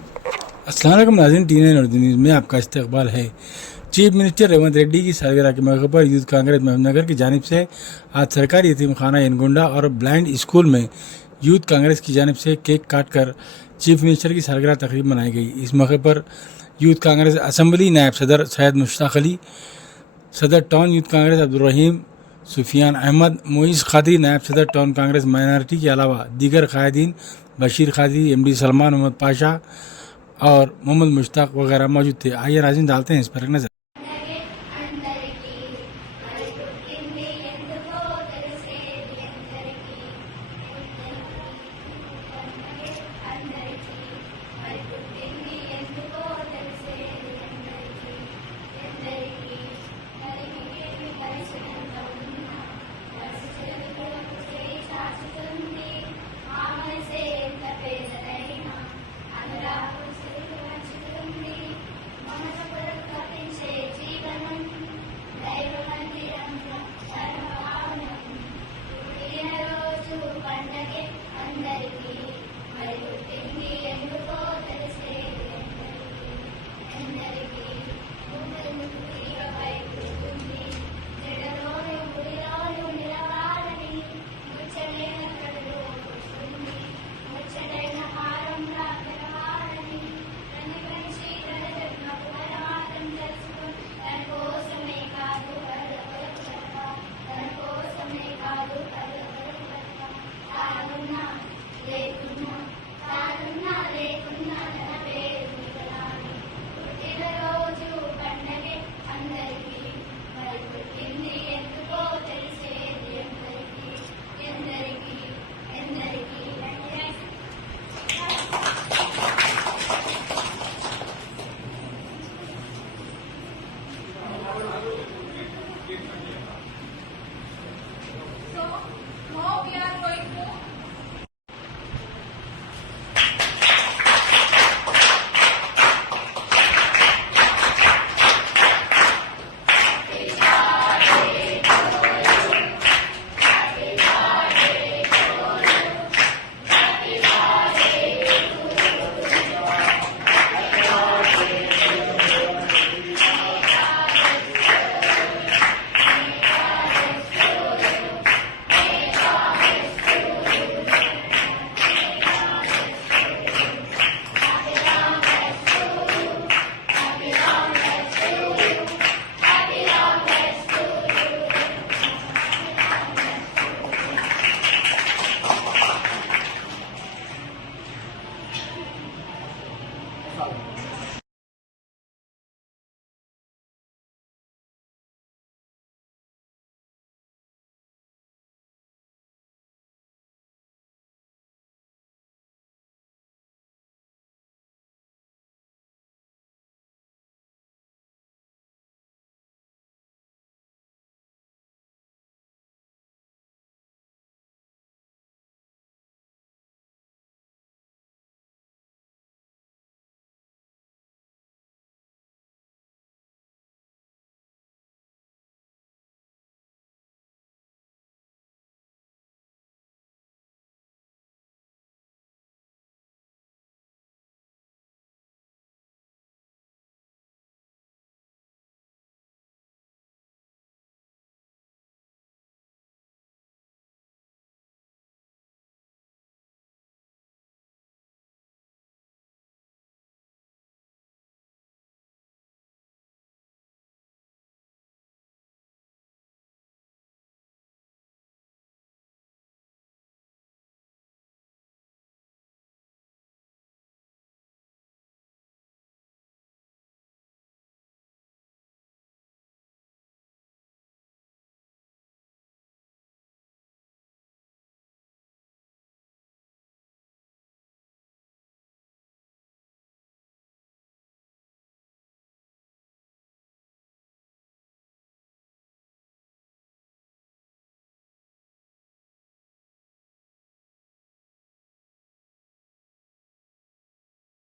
अस्सलाम वालेकुम नाज़रीन, टीएन उर्दू न्यूज़ में आपका इस्तकबाल है। चीफ मिनिस्टर रेवंत रेड्डी की सालगिरह के मौके पर यूथ कांग्रेस महबूबनगर की जानिब से आज सरकारी यतीम खाना यनगुंडा और ब्लाइंड स्कूल में यूथ कांग्रेस की जानिब से केक काटकर चीफ मिनिस्टर की सालगिरह तकरीब मनाई गई। इस मौके पर यूथ कांग्रेस असम्बली नायब सदर सैयद मुश्ताक अली, सदर टाउन यूथ कांग्रेस अब्दुल रहीम, सुफियान अहमद, मोइस खादरी नायब सदर टाउन कांग्रेस माइनॉरिटी के अलावा दीगर कायदीन बशीर खादरी, एमडी सलमान मोहम्मद पाशा और मोहम्मद मुश्ताक वगैरह मौजूद थे। आइए नाज़रीन डालते हैं इस पर एक नज़र।